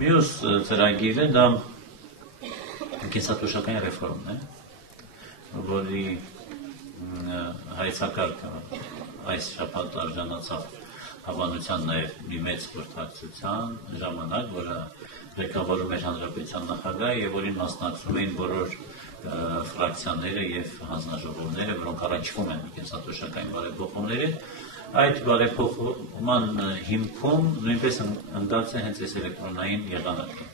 Մյուս ծրագիրը դա կենսաթոշակային ռեֆորմն է, որի հայեցակարգը այս շաբաթ արժանացավ հավանության նաև մի մեծ խորհրդակցության ժամանակ, որը ղեկավարում էր Հանրապետության նախագահը եւ որին մասնակցում էին բոլոր ֆրակցիաները եւ հանձնաժողովները, որոնք առնչվում են կենսաթոշակային բարեփոխումների, այդ բարեփոխման հիմքում նույնպես ընդդարձ է հենց այս էլեկտրոնային եղանակը։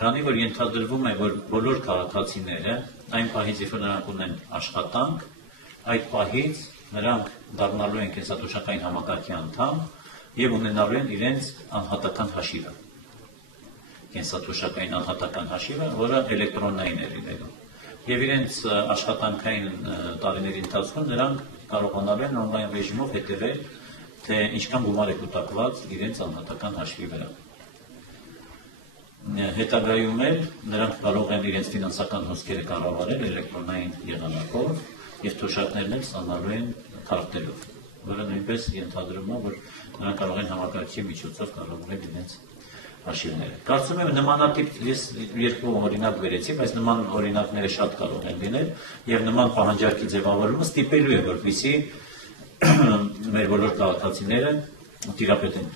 Քանի որ ենթադրվում է, որ բոլոր քաղաքացիները այն պահից, երբ նրանք ունեն աշխատանք, այդ պահից նրանք դառնալու են կենսաթոշակային համակարգի անդամ եւ ունենալու են իրենց անհատական հաշիվը։ Կենսաթոշակային անհատական հաշիվը, որը էլեկտրոնային է լինելու։ Եվ իրենց աշխատանքային տարիների ընթացքում նրանք կարողանալու են օնլայն ռեժիմով հետևել, թե ինչքան գումար է կուտակված իրենց անհատական հաշվի վրա։ Հետագայում էլ նրանք կարող են իրենց ֆինանսական հոսքերը կառավարել էլեկտրոնային եղանակով եւ թոշակներն էլ ստանալու են քարտերով, որը նույնպես ենթադրում է, որ նրանք կարող են համակարգի միջոցով կառավարել իրենց հաշիվները։ Կարծում եմ նմանատիպ ես երկու օրինակ վերեցի, բայց նման օրինակները շատ կարող են լինել եւ նման պահանջարկի ձևավորումը ստիպելու է, որպեսզի մեր բոլոր քաղաքացիները տիրապետեն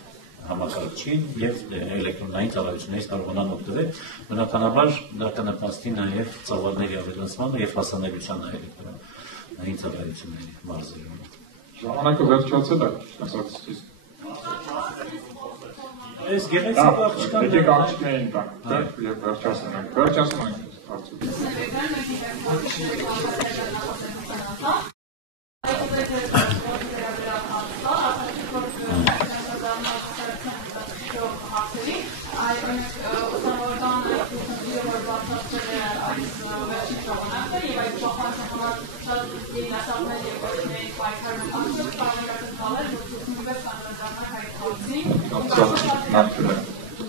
համակարգչին եւ էլեկտրոնային ծառայություններից կարողանան օգտվել, բնականաբար դա կնպաստի նաեւ ծավալների ավելացմանը եւ հասանելիությանը էլեկտրոնային ծառայությունների մարզերում։ Ժամանակը վերջացել է, ասած Այս գեղեցիկ աղջկան դեպի աղջիկներին տանք, եւ վերջացնում ենք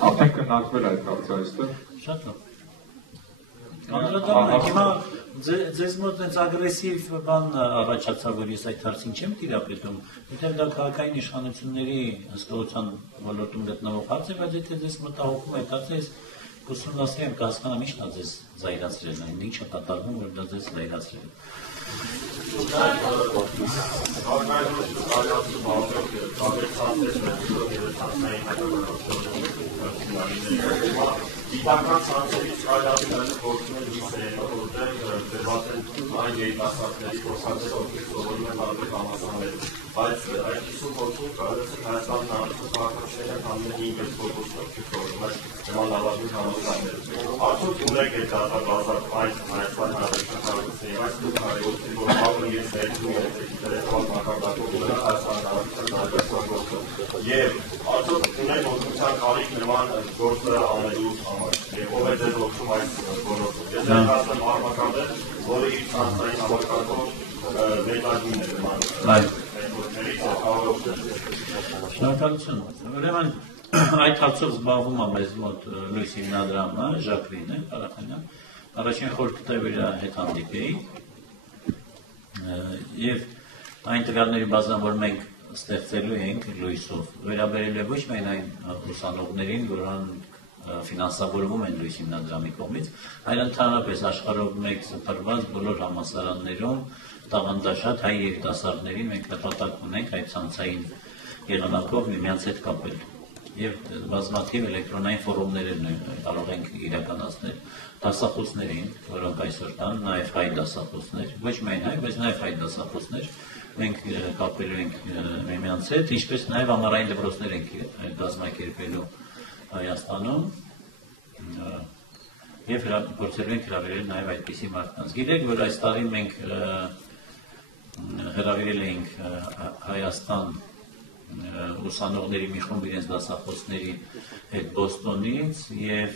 Արդեն կնարկվել այդ հարցը այստեղ։ Շատ լավ։ Անդրադառնանք հիմա ձեզ մոտ այնց ագրեսիվ բան առաջացավ, որ ես այդ հարցին չեմ տիրապետում, եթե դա քաղաքային իշխանությունների հսկողության ոլորտում գտնվող հարց է, բայց եթե ձեզ մտահոգում է դա ձեզ կուսումնասիրեմ, կհասկանամ ինչն է ձեզ զայրացրել, այն ինչ է կատարվում, որ դա ձեզ զայրացրել Գիտական ցանցերից այլաբերանը գործում են լիսեյները, որտեղ դրված են այն երիտասարդների փոխանցել, ովքեր սովորում են տարբեր համալսարաններում։ Բայց այդ 50%-ում կարծես Հայաստանի narodնային քաղաքացիները կազմում են 5%, ովքեր սովորում են նման լավագույն համալսարաններում։ Արդյոք ունեք այդ դատաբազատ այս Հայաստանի narodնային քաղաքացիների այս կարևորություն, որ հավը ես ներդրում եմ ինտելեկտուալ մակարդակով ունենալ Հայաստանի narodնային քաղաքացիները։ Եվ արդյոք ունեք օգնության կարիք նման գործերը անելու համար։ Եվ ով է ձեզ օգնում այս ոլորտում։ Ես եմ ասեմ արմականներ, որը իր ցանցային համակարգով վերադառնում է նման Շնորհակալություն։ Ուրեմն այդ հարցով զբաղվում է մեզ մոտ լույս հիմնադրամը, Ժակլինը, Ղարախանյան։ Առաջին խորհուրդը իր հետ հանդիպեի եւ այն տվյալների բազան, որ մենք ստեղծելու ենք լույսով, վերաբերել է ոչ միայն այն ուսանողներին, որոնք ֆինանսավորվում են լույս հիմնադրամի կողմից, այլ ընդհանրապես աշխարհով մեկ սփռված բոլոր համալսարաններում տաղանդաշատ հայ երիտասարդներին մենք նպատակ ունենք այդ ցանցային եղանակով միմյանց հետ կապել եւ բազմաթիվ էլեկտրոնային ֆորումներ կարող ենք իրականացնել դասախոսներին, որոնք այսօր կան, նաեւ հայ դասախոսներ, ոչ միայն հայ, բայց նաեւ հայ դասախոսներ մենք կապելու ենք միմյանց հետ, ինչպես նաեւ ամառային դպրոցներ ենք կազմակերպելու Հայաստանում եւ գործելու ենք հրավիրել նաեւ այդպիսի մարդկանց։ Գիտեք, որ այս տարի մենք հրավիրել էինք Հայաստան ուսանողների մի խումբ իրենց դասախոսների հետ Բոստոնից եւ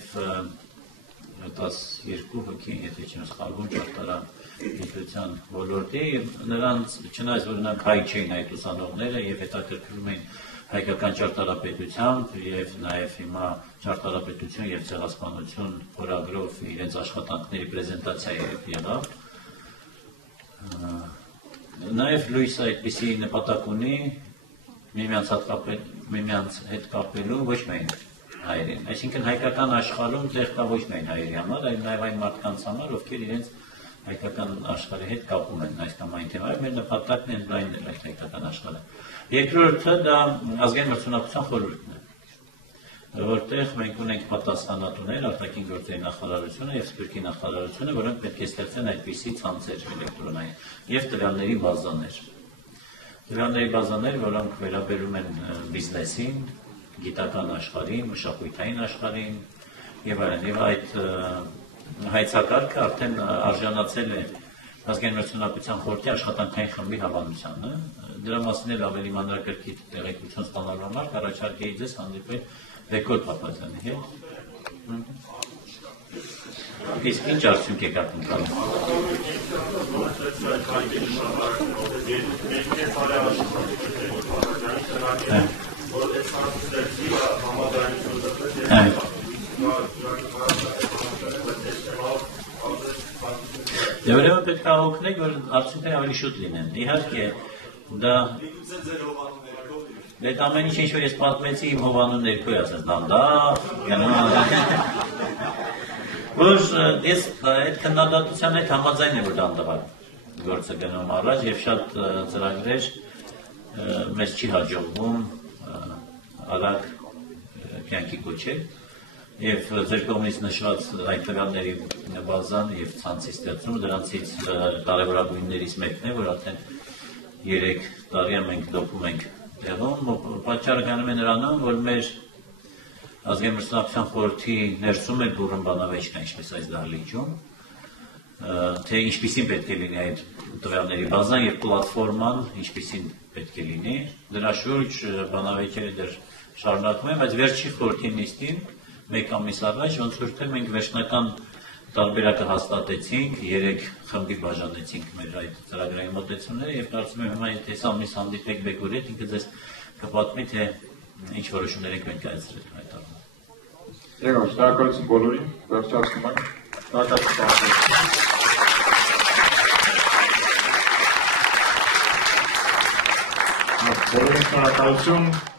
12 հոգի, եթե չեմ սխալվում, ճարտարագիտության ոլորտի եւ նրանց չնայած որ նրանք հայ չէին այդ ուսանողները եւ հետաքրքրում էին հայկական ճարտարապետությամբ եւ նաեւ հիմա ճարտարապետություն եւ ցեղասպանություն խորագրով իրենց աշխատանքների պրեզենտացիա եղավ։ Նաեւ լույսը այդպիսի նպատակ ունի միմյանց հետ կապելու ոչ միայն հայերեն։ Այսինքն հայկական աշխարհում տեղ կա ոչ միայն հայերի համար, այլ նաև այն մարդկանց համար, ովքեր իրենց հայկական աշխարհի հետ կապում են այս կամ այն թեմայով, մեր նպատակն է ընդլայնել այդ հայկական աշխարհը։ Երկրորդը դա ազգային մրցունակության խորհուրդն է, որտեղ մենք ունենք պատասխանատուներ, արտաքին գործերի նախարարությունը եւ Սփյուռքի նախարարությունը, որոնք պետք է ստեղծեն այդպիսի ցանցեր էլեկտրոնային եւ տվյալների բազաներ։ Տվյալների բազաներ, որոնք վերաբերում են բիզնեսին, գիտական աշխարհին, մշակութային աշխարհին եւ այլն, եւ այդ հայցակարգը արդեն արժանացել է ազգային մրցունակության խորհրդի աշխատանքային խմբի հավանությանը։ Դրա մասին էլ ավելի մանրակրկիտ տեղեկություն ստանալու համար կառաջարկեի ձեզ հանդիպել Բեկոր Փափազյանի հետ։ Իսկ ինչ արդյունք եք ակնկալում։ Ուրեմն պետք է օգնեք, որ արդյունքները ավելի շուտ լինեն։ Իհարկե, դա Այդ ամեն ինչ որ ես պատմեցի իմ հովանու ներքո ասես դանդաղ որ ես այդ քննադատության հետ համաձայն եմ որ դանդաղ գործը գնում առաջ եւ շատ ծրագրեր մեզ չի հաջողվում արագ կյանքի կոչել եւ ձեր կողմից նշված այդ տվյալների բազան եւ ցանցի ստեղծումը դրանցից կարևորագույններից մեկն է որ արդեն 3 տարի մենք դոկում ենք տեղում պատճառը գնում է նրանում որ մեր ազգային մրցունակության խորհրդի ներսում էլ բուռն բանավեճ կա ինչպես այս դահլիճում թե ինչպիսին պետք է լինի այդ տվյալների բազան եւ պլատֆորման ինչպիսին պետք է լինի դրա շուրջ բանավեճերը դեռ շարունակվում են բայց վերջի խորհրդի նիստին մեկ ամիս առաջ ոնց որ թե մենք վերջնական տարբերակը հաստատեցինք 3 խմբի բաժանեցինք մեր այդ ծրագրային մոտեցումները եւ կարծում եմ հիմա եթե ամիս հանդիպեք Բեկորի հետ ինքը ձեզ կպատմի թե ինչ որոշումներ եք մենք կայացրել այդ առումով Եվ շնորհակալություն բոլորին վերջացնում ենք շնորհակալություն